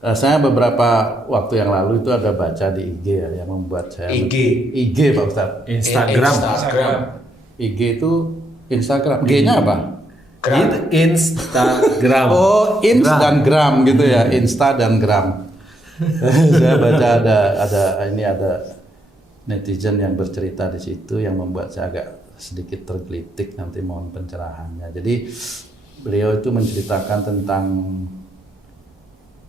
Saya beberapa waktu yang lalu itu ada baca di IG ya, yang membuat saya IG Pak Ustadz. Instagram. IG itu Instagram. G-nya apa? Itu Instagram. Oh, Ins dan Gram gitu ya, Insta dan Gram. Saya baca ada netizen yang bercerita di situ yang membuat saya agak sedikit tergelitik, nanti mohon pencerahannya. Jadi beliau itu menceritakan tentang,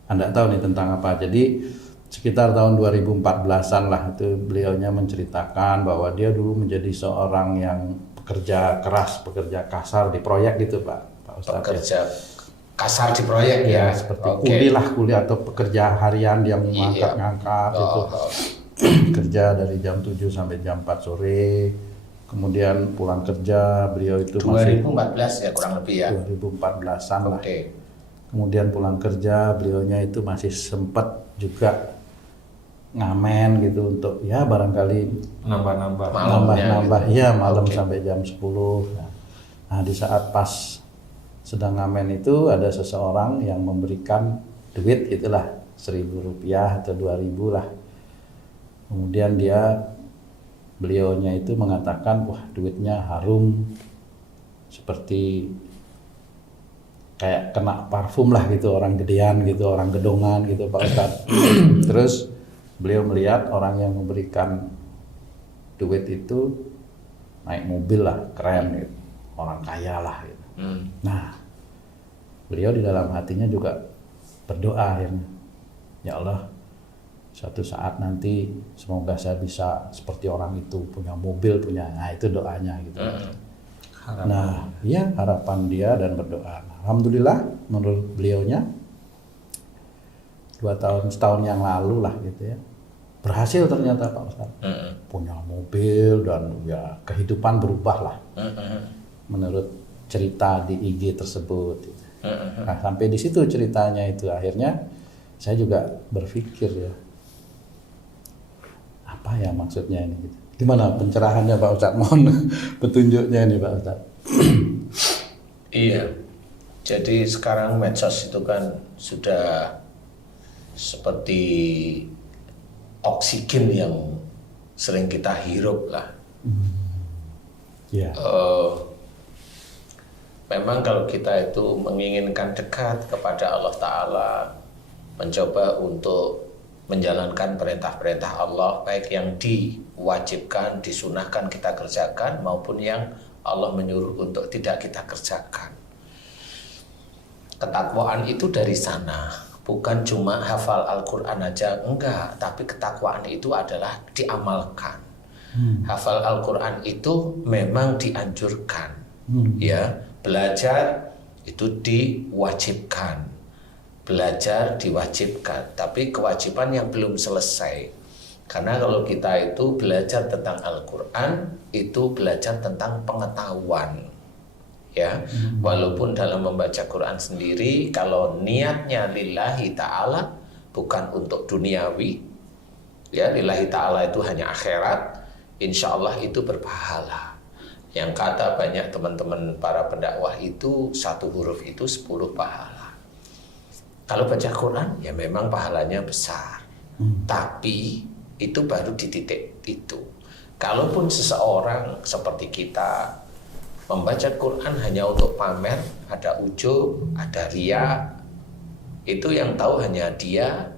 Anda tahu nih tentang apa. Jadi sekitar tahun 2014-an lah itu beliaunya menceritakan bahwa dia dulu menjadi seorang yang pekerja keras, pekerja kasar di proyek gitu Pak Ustadz. Pekerja kasar di proyek ya, seperti kuliah atau pekerja harian yang ngangkat-ngangkat itu. Kerja dari jam 7 sampai jam 4 sore. Kemudian pulang kerja beliau itu 2014 ya kurang lebih ya. 2014-an lah. Kemudian pulang kerja beliaunya itu masih sempat juga ngamen gitu untuk ya barangkali nambah ya malam sampai jam 10. Nah, di saat pas sedang ngamen itu ada seseorang yang memberikan duit itulah Rp1.000 atau Rp2.000 lah. Kemudian beliaunya itu mengatakan, wah duitnya harum seperti kayak kena parfum lah gitu, orang gedean gitu, orang gedongan gitu Pak Ustadz. Terus beliau melihat orang yang memberikan duit itu naik mobil lah, keren gitu, orang kaya lah gitu. Nah, beliau di dalam hatinya juga berdoa akhirnya, ya Allah, suatu saat nanti semoga saya bisa seperti orang itu, punya mobil, nah itu doanya gitu. Harapan. Nah, ya harapan dia dan berdoa. Alhamdulillah menurut beliaunya 2 setahun yang lalu lah gitu ya, berhasil ternyata Pak Ustadz. Punya mobil dan ya kehidupan berubah lah menurut cerita di IG tersebut. Nah, sampai di situ ceritanya itu, akhirnya saya juga berpikir ya, apa ya maksudnya ini gitu. Gimana pencerahannya Pak Ustadz? Mohon petunjuknya ini Pak Ustadz. Iya, jadi sekarang medsos itu kan sudah seperti oksigen yang sering kita hirup lah. Memang kalau kita itu menginginkan dekat kepada Allah Ta'ala, mencoba untuk menjalankan perintah-perintah Allah, baik yang diwajibkan, disunahkan kita kerjakan, maupun yang Allah menyuruh untuk tidak kita kerjakan. Ketakwaan itu dari sana, bukan cuma hafal Al-Quran aja, enggak, tapi ketakwaan itu adalah diamalkan. Hafal Al-Quran itu memang dianjurkan, ya, belajar itu diwajibkan. Belajar diwajibkan, tapi kewajiban yang belum selesai. Karena kalau kita itu belajar tentang Al-Quran, itu belajar tentang pengetahuan. Ya, walaupun dalam membaca Quran sendiri, kalau niatnya lillahi ta'ala, bukan untuk duniawi, ya, lillahi ta'ala itu hanya akhirat, insya Allah itu berpahala. Yang kata banyak teman-teman para pendakwah itu, 1 huruf itu 10 pahala. Kalau baca Quran ya memang pahalanya besar, tapi itu baru di titik itu. Kalaupun seseorang seperti kita membaca Quran hanya untuk pamer, ada ujub, ada riya, itu yang tahu hanya dia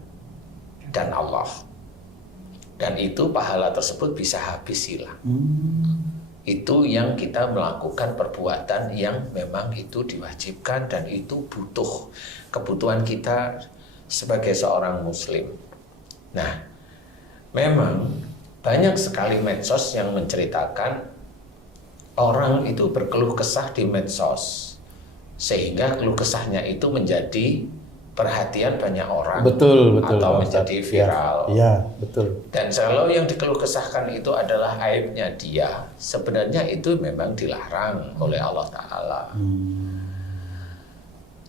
dan Allah. Dan itu pahala tersebut bisa habis hilang. Itu yang kita melakukan perbuatan yang memang itu diwajibkan dan itu butuh kebutuhan kita sebagai seorang muslim. Nah, memang banyak sekali medsos yang menceritakan orang itu berkeluh kesah di medsos, sehingga keluh kesahnya itu menjadi perhatian banyak orang, betul, atau menjadi viral. Iya, betul. Dan kalau yang dikeluh kesahkan itu adalah aibnya dia, sebenarnya itu memang dilarang oleh Allah Ta'ala.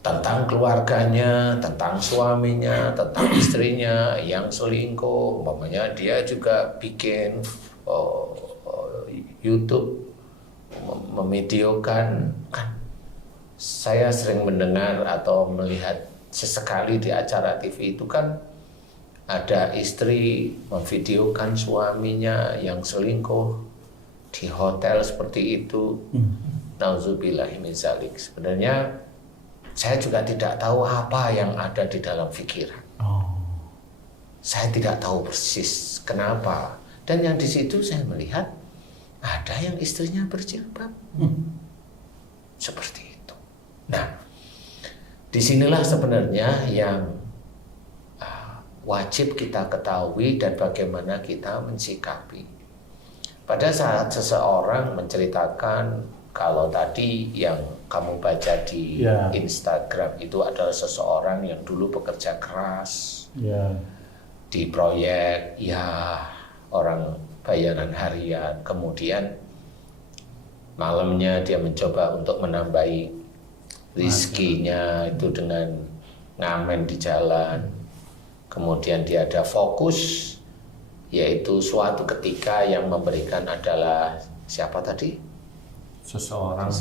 Tentang keluarganya, tentang suaminya, tentang istrinya yang selingkuh, umpamanya dia juga bikin YouTube memvideokan, kan saya sering mendengar atau melihat sesekali di acara TV itu kan ada istri memvideokan suaminya yang selingkuh di hotel seperti itu. Nauzubillahi min dzalik. Sebenarnya saya juga tidak tahu apa yang ada di dalam pikiran. Saya tidak tahu persis kenapa. Dan yang di situ saya melihat ada yang istrinya berjilbab. Seperti itu. Nah, disinilah sebenarnya yang wajib kita ketahui dan bagaimana kita mensikapi. Pada saat seseorang menceritakan, kalau tadi yang kamu baca di Instagram itu adalah seseorang yang dulu bekerja keras di proyek, orang bayaran harian, kemudian malamnya dia mencoba untuk menambahi rizkinya itu dengan ngamen di jalan. Kemudian dia ada fokus, yaitu suatu ketika yang memberikan adalah siapa tadi? Seseorang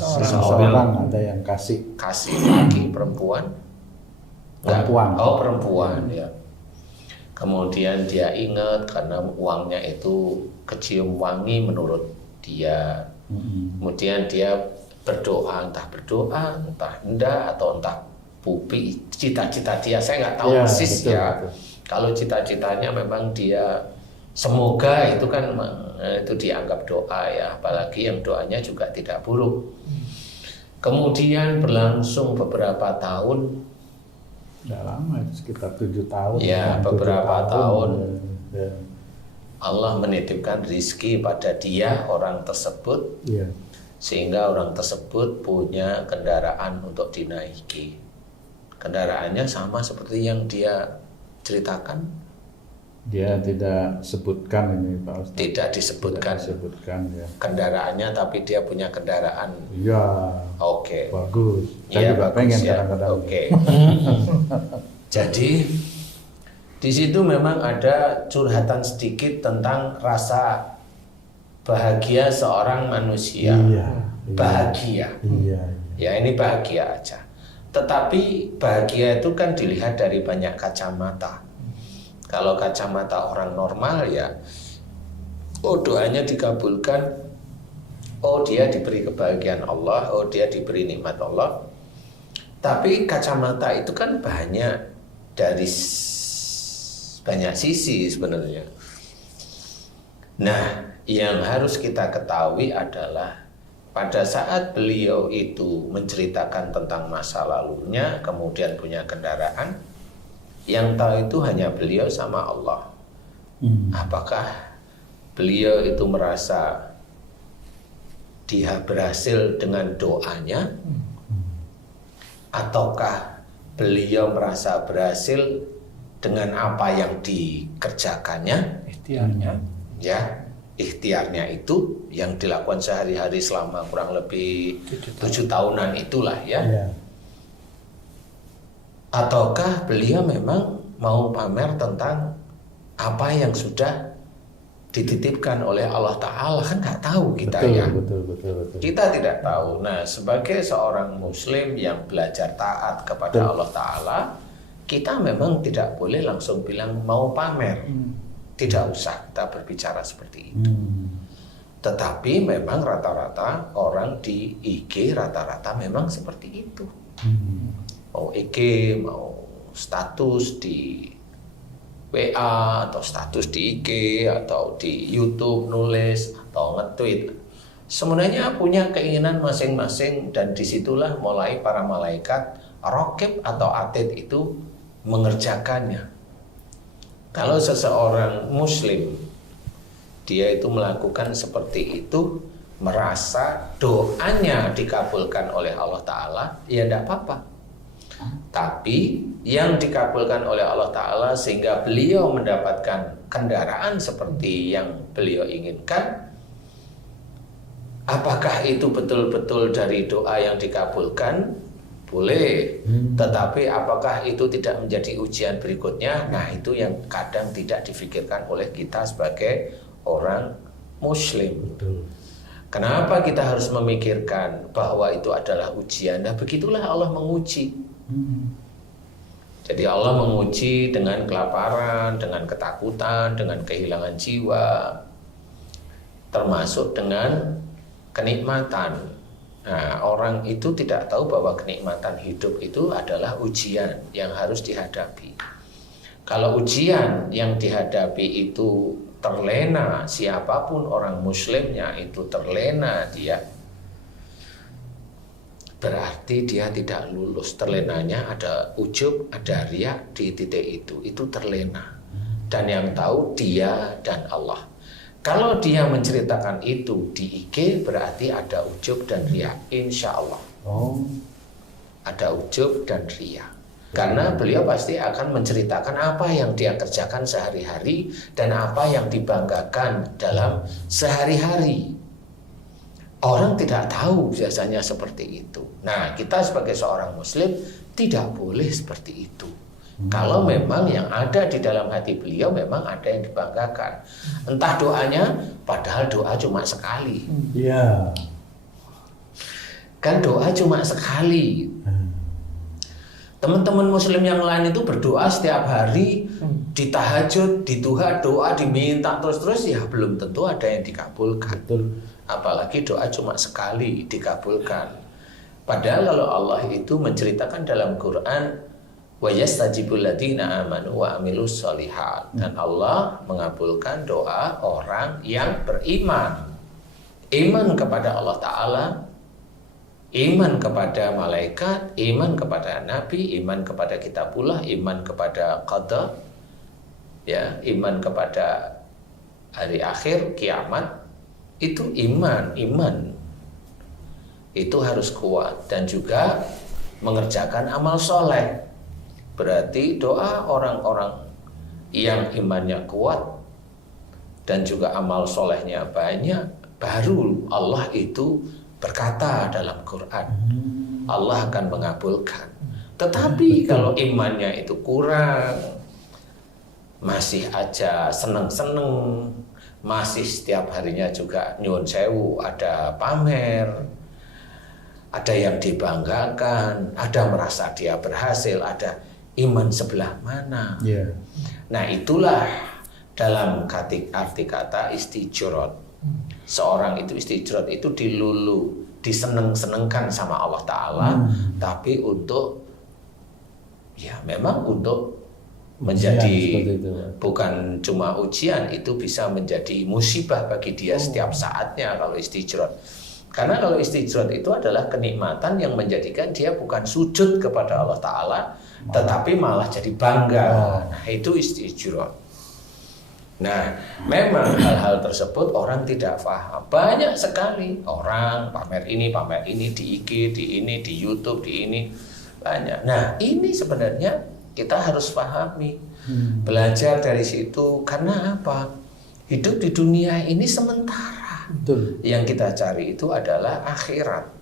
ada yang kasih laki perempuan. Perempuan ya. Kemudian dia ingat karena uangnya itu kecium wangi menurut dia. Kemudian dia berdoa, entah enggak atau entah pupi cita-cita dia, saya nggak tahu persis betul. Kalau cita-citanya memang dia semoga itu kan itu dianggap doa ya, apalagi yang doanya juga tidak buruk. Kemudian berlangsung beberapa tahun, tidak lama, sekitar 7 tahun. Ya, beberapa tahun. Allah menitipkan rizki pada dia, orang tersebut, sehingga orang tersebut punya kendaraan untuk dinaiki. Kendaraannya sama seperti yang dia ceritakan. Dia tidak sebutkan ini Pak Ustaz. Tidak disebutkan. Ya. Kendaraannya, tapi dia punya kendaraan. Iya. Oke. Bagus. Saya juga pengen kadang-kadang. Oke. Jadi di situ memang ada curhatan sedikit tentang rasa bahagia seorang manusia. Bahagia. Ya, ini bahagia aja. Tetapi bahagia itu kan dilihat dari banyak kacamata. Kalau kacamata orang normal ya, doanya dikabulkan, dia diberi kebahagiaan Allah, dia diberi nikmat Allah. Tapi kacamata itu kan banyak, dari banyak sisi sebenarnya. Nah, yang harus kita ketahui adalah pada saat beliau itu menceritakan tentang masa lalunya, kemudian punya kendaraan, yang tahu itu hanya beliau sama Allah. Apakah beliau itu merasa dia berhasil dengan doanya, ataukah beliau merasa berhasil dengan apa yang dikerjakannya, ikhtiarnya. Ya, ikhtiarnya itu yang dilakukan sehari-hari selama kurang lebih 7 tahunan itulah ya. Ataukah beliau memang mau pamer tentang apa yang sudah dititipkan oleh Allah Ta'ala, kan nggak tahu kita. Betul. Kita tidak tahu. Nah, sebagai seorang muslim yang belajar taat kepada Allah Ta'ala, kita memang tidak boleh langsung bilang mau pamer. Tidak usah kita berbicara seperti itu. Tetapi memang rata-rata orang di IG rata-rata memang seperti itu. Mau IG, mau status di WA atau status di IG atau di YouTube nulis atau nge-tweet, sebenarnya punya keinginan masing-masing, dan disitulah mulai para malaikat raqib atau atid itu mengerjakannya. Kalau seseorang muslim dia itu melakukan seperti itu, merasa doanya dikabulkan oleh Allah Ta'ala, ya tidak apa-apa. Tapi yang dikabulkan oleh Allah Ta'ala sehingga beliau mendapatkan kendaraan seperti yang beliau inginkan, apakah itu betul-betul dari doa yang dikabulkan? Boleh. Tetapi apakah itu tidak menjadi ujian berikutnya? Nah, itu yang kadang tidak difikirkan oleh kita sebagai orang muslim. Kenapa kita harus memikirkan bahwa itu adalah ujian? Nah, begitulah Allah menguji. Jadi Allah menguji dengan kelaparan, dengan ketakutan, dengan kehilangan jiwa, termasuk dengan kenikmatan. Nah, orang itu tidak tahu bahwa kenikmatan hidup itu adalah ujian yang harus dihadapi. Kalau ujian yang dihadapi itu terlena, siapapun orang muslimnya itu terlena dia, berarti dia tidak lulus. Terlenanya ada ujub, ada riya di titik itu terlena. Dan yang tahu dia dan Allah. Kalau dia menceritakan itu di IG, berarti ada ujub dan riya, insya Allah. Ada ujub dan riya. Karena beliau pasti akan menceritakan apa yang dia kerjakan sehari-hari dan apa yang dibanggakan dalam sehari-hari. Orang tidak tahu biasanya seperti itu. Nah, kita sebagai seorang muslim tidak boleh seperti itu. Kalau memang yang ada di dalam hati beliau memang ada yang dibanggakan. Entah doanya, padahal doa cuma sekali. Iya. Kan doa cuma sekali. Teman-teman muslim yang lain itu berdoa setiap hari, di tahajud, di duha, doa diminta terus-terus, ya belum tentu ada yang dikabulkan. Betul. Apalagi doa cuma sekali dikabulkan. Padahal kalau Allah itu menceritakan dalam Quran, wa yastajibul ladzina amanu wa amilus sholihat, dan Allah mengabulkan doa orang yang beriman. Iman kepada Allah Ta'ala, iman kepada malaikat, iman kepada nabi, iman kepada kitabullah, iman kepada qada, ya, iman kepada hari akhir, kiamat. Itu iman itu harus kuat, dan juga mengerjakan amal soleh. Berarti doa orang-orang yang imannya kuat dan juga amal solehnya banyak, baru Allah itu berkata dalam Quran, Allah akan mengabulkan. Tetapi kalau imannya itu kurang, masih aja seneng-seneng, masih setiap harinya juga nyuwun sewu, ada pamer, ada yang dibanggakan, ada merasa dia berhasil, ada iman sebelah mana. Yeah. Nah, itulah dalam arti kata istijrot. Seorang itu istijrot itu dilulu, diseneng-senengkan sama Allah Ta'ala, tapi untuk, ya memang untuk menjadi, bukan cuma ujian, itu bisa menjadi musibah bagi dia setiap saatnya kalau istijrot. Karena kalau istijrot itu adalah kenikmatan yang menjadikan dia bukan sujud kepada Allah Ta'ala, tetapi malah jadi bangga. Nah, itu istijrot. Nah, memang hal-hal tersebut orang tidak paham. Banyak sekali orang pamer ini di IG, di ini, di YouTube, di ini, banyak. Nah, ini sebenarnya kita harus pahami, belajar dari situ. Karena apa? Hidup di dunia ini sementara. Betul. Yang kita cari itu adalah akhirat.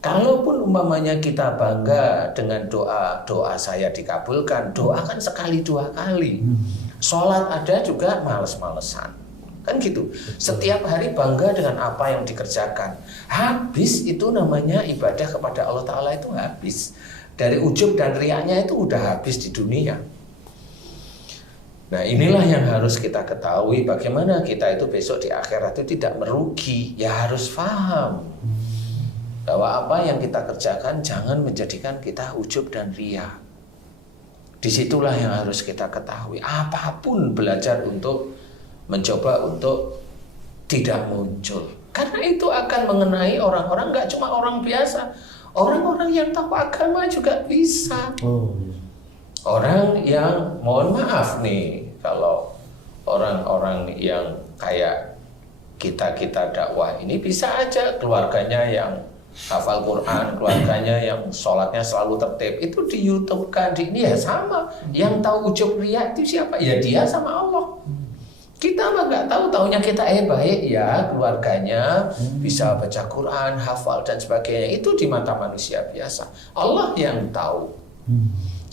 Kalaupun umpamanya kita bangga dengan doa saya dikabulkan, doa kan sekali dua kali. Sholat ada juga males-malesan, kan gitu. Setiap hari bangga dengan apa yang dikerjakan, habis itu namanya ibadah kepada Allah Ta'ala itu habis. Dari ujub dan riaknya itu udah habis di dunia. Nah, inilah yang harus kita ketahui, bagaimana kita itu besok di akhirat itu tidak merugi. Ya harus paham bahwa apa yang kita kerjakan jangan menjadikan kita ujub dan riak. Disitulah yang harus kita ketahui. Apapun belajar untuk mencoba untuk tidak muncul. Karena itu akan mengenai orang-orang, gak cuma orang biasa. Orang-orang yang tahu agama juga bisa. Orang yang, mohon maaf nih, kalau orang-orang yang kayak kita dakwah ini bisa aja keluarganya yang hafal Quran, keluarganya yang sholatnya selalu tertib, itu di YouTube kan, di ini ya sama. Yang tahu ujub riya itu siapa? Ya dia sama Allah. Kita mah nggak tahu, taunya kita baik ya, keluarganya bisa baca Quran, hafal dan sebagainya. Itu di mata manusia biasa. Allah yang tahu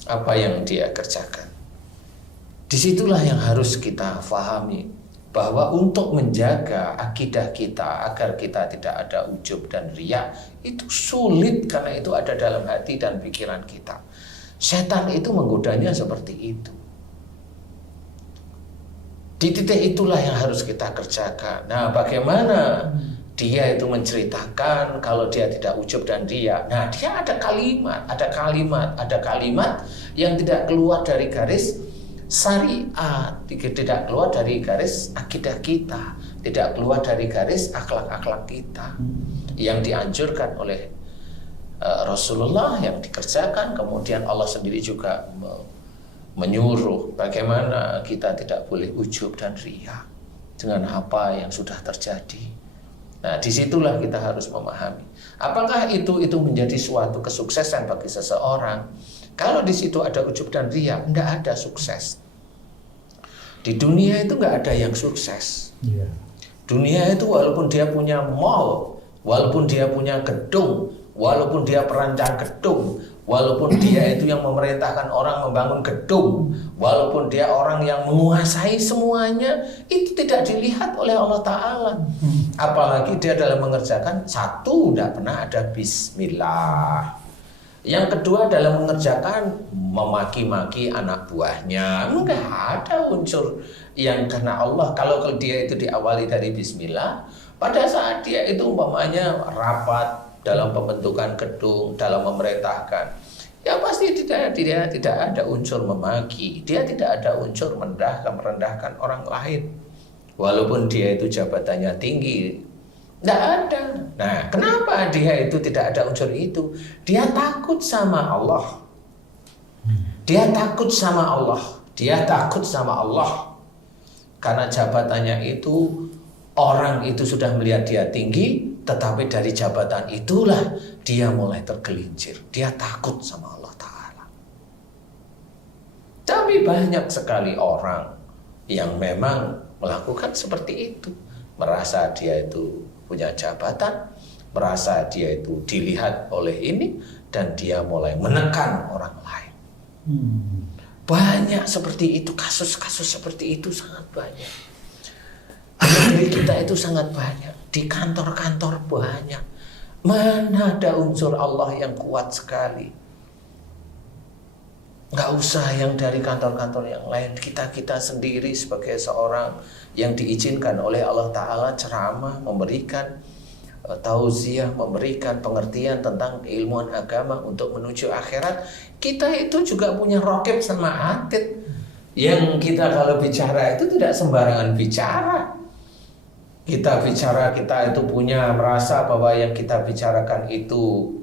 apa yang dia kerjakan. Disitulah yang harus kita pahami, bahwa untuk menjaga akidah kita agar kita tidak ada ujub dan riya itu sulit, karena itu ada dalam hati dan pikiran kita. Setan itu menggodanya seperti itu. Di titik itulah yang harus kita kerjakan. Nah, bagaimana dia itu menceritakan kalau dia tidak ujub dan riya. Nah, dia ada kalimat yang tidak keluar dari garis syariat, tidak keluar dari garis akidah kita, tidak keluar dari garis akhlak-akhlak kita yang dianjurkan oleh Rasulullah, yang dikerjakan. Kemudian Allah sendiri juga menyuruh bagaimana kita tidak boleh ujub dan riya dengan apa yang sudah terjadi. Nah, disitulah kita harus memahami apakah itu menjadi suatu kesuksesan bagi seseorang. Kalau di situ ada ujub dan riya, tidak ada sukses. Di dunia itu nggak ada yang sukses. Dunia itu walaupun dia punya mall, walaupun dia punya gedung, walaupun dia perancang gedung, walaupun dia itu yang memerintahkan orang membangun gedung, walaupun dia orang yang menguasai semuanya, itu tidak dilihat oleh Allah Ta'ala. Apalagi dia dalam mengerjakan, satu, tidak pernah ada bismillah. Yang kedua, dalam mengerjakan memaki-maki anak buahnya, enggak ada unsur yang karena Allah. Kalau dia itu diawali dari bismillah, pada saat dia itu umpamanya rapat dalam pembentukan gedung, dalam memerintahkan, ya pasti tidak ada unsur memaki, dia tidak ada unsur merendahkan orang lain, walaupun dia itu jabatannya tinggi, tidak ada. Nah, kenapa dia itu tidak ada unsur itu? Dia takut sama Allah, dia takut sama Allah, dia takut sama Allah, karena jabatannya itu orang itu sudah melihat dia tinggi. Tetapi dari jabatan itulah dia mulai tergelincir. Dia takut sama Allah Ta'ala. Tapi banyak sekali orang yang memang melakukan seperti itu. Merasa dia itu punya jabatan, merasa dia itu dilihat oleh ini, dan dia mulai menekan orang lain. Banyak seperti itu, kasus-kasus seperti itu sangat banyak. Di kita itu sangat banyak. Di kantor-kantor banyak. Mana ada unsur Allah yang kuat sekali. Nggak usah yang dari kantor-kantor yang lain. Kita sendiri sebagai seorang yang diizinkan oleh Allah Ta'ala ceramah, memberikan tausiah, memberikan pengertian tentang keilmuan agama untuk menuju akhirat. Kita itu juga punya rokib sama atid. Yang kita kalau bicara itu tidak sembarangan bicara. Kita bicara, kita itu punya merasa bahwa yang kita bicarakan itu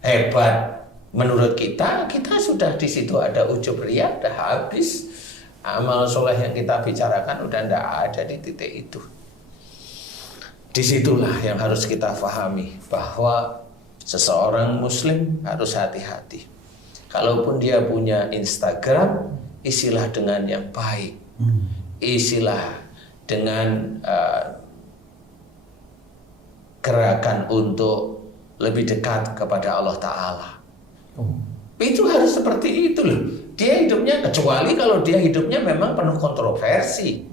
hebat. Menurut kita sudah di situ ada ujub riya, udah habis. Amal soleh yang kita bicarakan udah tidak ada di titik itu. Disitulah yang harus kita pahami bahwa seseorang muslim harus hati-hati. Kalaupun dia punya Instagram, isilah dengan yang baik. Isilah dengan gerakan untuk lebih dekat kepada Allah Ta'ala. Itu harus seperti itu loh. Dia hidupnya, kecuali kalau dia hidupnya memang penuh kontroversi.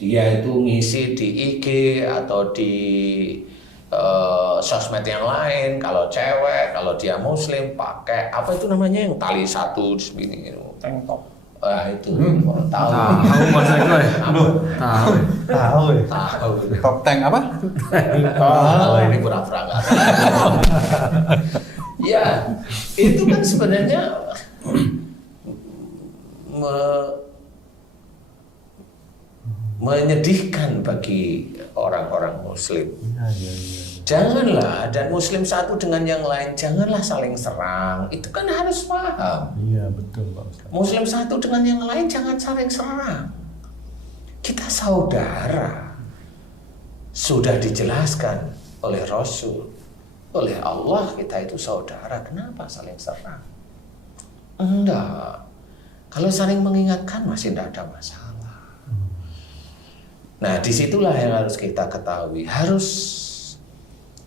Dia itu ngisi di IG atau di sosmed yang lain. Kalau cewek, kalau dia muslim pakai apa itu namanya yang tali satu di sini, tank top. Itu tahu Mas Eko ya? Tahu. Top tank apa? Ini pura-pura nggak tahu. Ya, itu kan sebenarnya menyedihkan bagi orang-orang muslim. Janganlah, dan muslim satu dengan yang lain janganlah saling serang. Itu kan harus paham. Iya, betul Pak Ustaz. Muslim satu dengan yang lain jangan saling serang. Kita saudara. Sudah dijelaskan oleh Rasul, oleh Allah, kita itu saudara. Kenapa saling serang? Enggak. Kalau saling mengingatkan masih tidak ada masalah. Nah, disitulah yang harus kita ketahui. Harus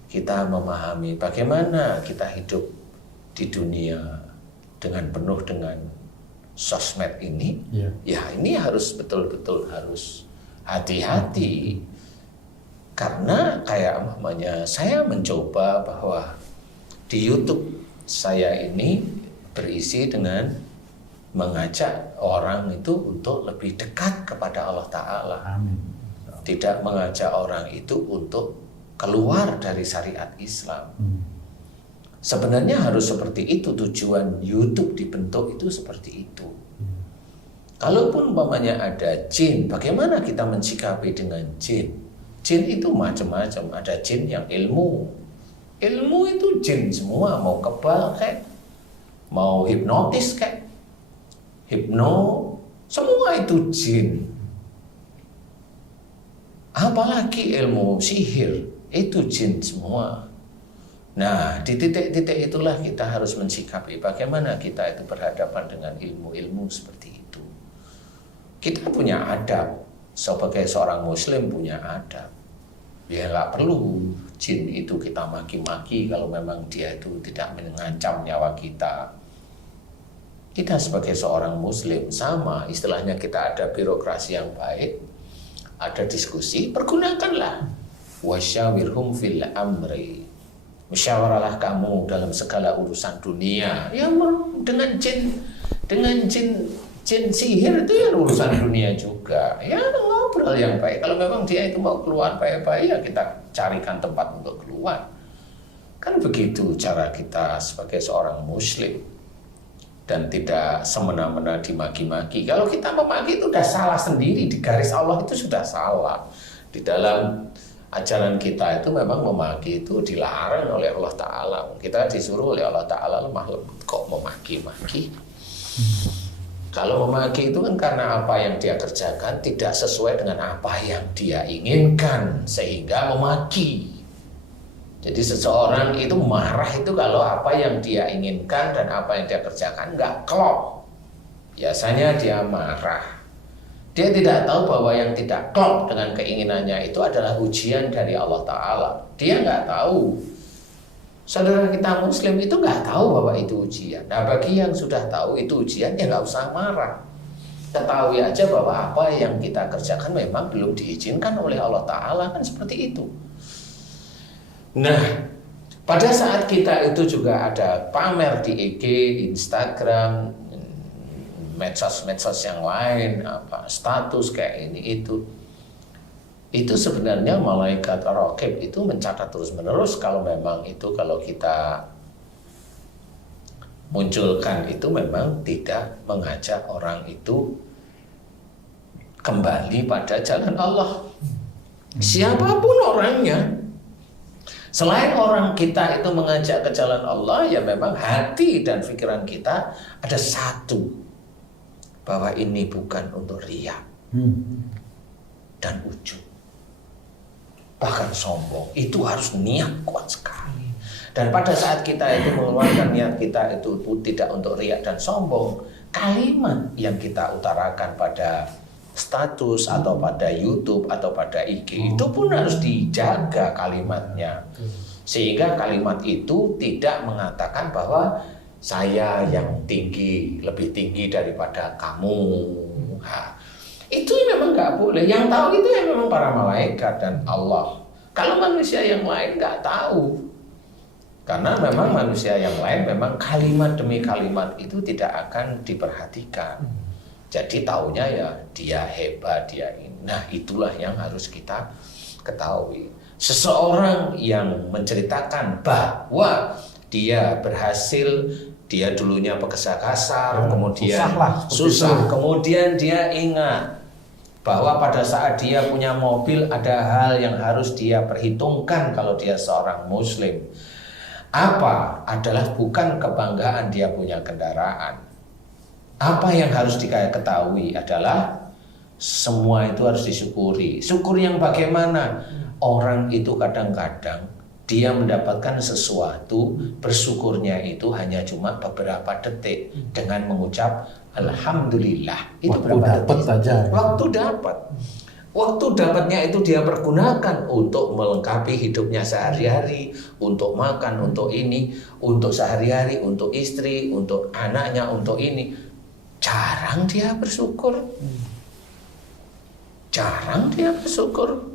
kita memahami bagaimana kita hidup di dunia dengan penuh dengan sosmed ini. Ya, ini harus betul-betul harus hati-hati. Karena kayak umpamanya saya mencoba bahwa di YouTube saya ini berisi dengan mengajak orang itu untuk lebih dekat kepada Allah Ta'ala. Amin. Tidak mengajak orang itu untuk keluar dari syariat Islam. Sebenarnya harus seperti itu, tujuan YouTube dibentuk itu seperti itu. Kalaupun umpamanya ada jin, bagaimana kita mensikapi dengan jin? Jin itu macam-macam, ada jin yang ilmu. Ilmu itu jin semua, mau kebal kayak, mau hipnotis kayak, semua itu jin. Apalagi ilmu sihir, itu jin semua. Nah, di titik-titik itulah kita harus mensikapi bagaimana kita itu berhadapan dengan ilmu-ilmu seperti itu. Kita punya adab, sebagai seorang muslim punya adab. Ya nggak perlu jin itu kita maki-maki kalau memang dia itu tidak mengancam nyawa kita. Kita sebagai seorang muslim sama, istilahnya kita ada birokrasi yang baik, ada diskusi, pergunakanlah. Wasyawirhum fil amri. Musyawarahlah kamu dalam segala urusan dunia. Ya dengan jin sihir itu ya urusan dunia juga. Ya ngobrol yang baik. Kalau memang dia itu mau keluar baik-baik, ya kita carikan tempat untuk keluar. Kan begitu cara kita sebagai seorang muslim. Dan tidak semena-mena dimaki-maki. Kalau kita memaki itu sudah salah sendiri, di garis Allah itu sudah salah. Di dalam ajaran kita itu memang memaki itu dilarang oleh Allah Ta'ala. Kita disuruh oleh Allah Ta'ala lemah lembut kok memaki-maki. Kalau memaki itu kan karena apa yang dia kerjakan tidak sesuai dengan apa yang dia inginkan, sehingga memaki. Jadi seseorang itu marah itu kalau apa yang dia inginkan dan apa yang dia kerjakan nggak klop. Biasanya dia marah. Dia tidak tahu bahwa yang tidak klop dengan keinginannya itu adalah ujian dari Allah Ta'ala. Dia nggak tahu. Saudara kita muslim itu nggak tahu bahwa itu ujian. Nah bagi yang sudah tahu itu ujian, ya nggak usah marah. Ketahui aja bahwa apa yang kita kerjakan memang belum diizinkan oleh Allah Ta'ala, kan seperti itu. Nah, pada saat kita itu juga ada pamer di IG, Instagram, medsos-medsos yang lain, status kayak ini itu sebenarnya malaikat raqib itu mencatat terus-menerus kalau memang itu kalau kita munculkan itu memang tidak mengajak orang itu kembali pada jalan Allah. Siapapun orangnya. Selain orang kita itu mengajak ke jalan Allah, ya memang hati dan pikiran kita ada satu, bahwa ini bukan untuk riya dan ujub, bahkan sombong. Itu harus niat kuat sekali. Dan pada saat kita itu mengeluarkan niat kita itu tidak untuk riya dan sombong, kalimat yang kita utarakan pada status atau pada YouTube atau pada IG itu pun harus dijaga kalimatnya, sehingga kalimat itu tidak mengatakan bahwa saya yang tinggi, lebih tinggi daripada kamu. Nah, itu memang nggak boleh. Yang tahu itu ya memang para malaikat dan Allah. Kalau manusia yang lain nggak tahu, karena memang manusia yang lain memang kalimat demi kalimat itu tidak akan diperhatikan. Jadi taunya ya dia hebat, dia ini. Nah itulah yang harus kita ketahui. Seseorang yang menceritakan bahwa dia berhasil, dia dulunya pekerja kasar, kemudian susah, kemudian dia ingat bahwa pada saat dia punya mobil ada hal yang harus dia perhitungkan kalau dia seorang muslim. Apa adalah bukan kebanggaan dia punya kendaraan. Apa yang harus diketahui adalah semua itu harus disyukuri. Syukur yang bagaimana? Orang itu kadang-kadang dia mendapatkan sesuatu, bersyukurnya itu hanya cuma beberapa detik dengan mengucap Alhamdulillah. Itu waktu dapat saja. Waktu dapat. Waktu dapatnya itu dia pergunakan untuk melengkapi hidupnya sehari-hari, untuk makan, untuk ini, untuk sehari-hari, untuk istri, untuk anaknya, untuk ini. Jarang dia bersyukur. Jarang dia bersyukur.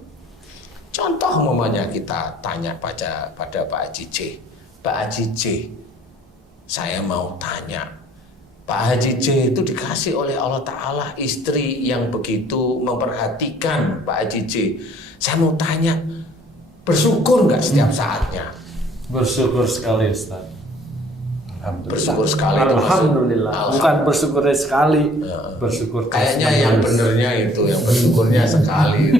Contoh umpamanya kita tanya pada Pak Haji J. Pak Haji J, Saya mau tanya, Pak Haji J itu dikasih oleh Allah Ta'ala istri yang begitu memperhatikan Pak Haji J. Saya mau tanya, bersyukur nggak setiap saatnya? Bersyukur sekali Ustaz. Bersyukur sekali. Alhamdulillah. Bukan bersyukur sekali. Bersyukur kayaknya yang benernya itu, yang bersyukurnya sekali.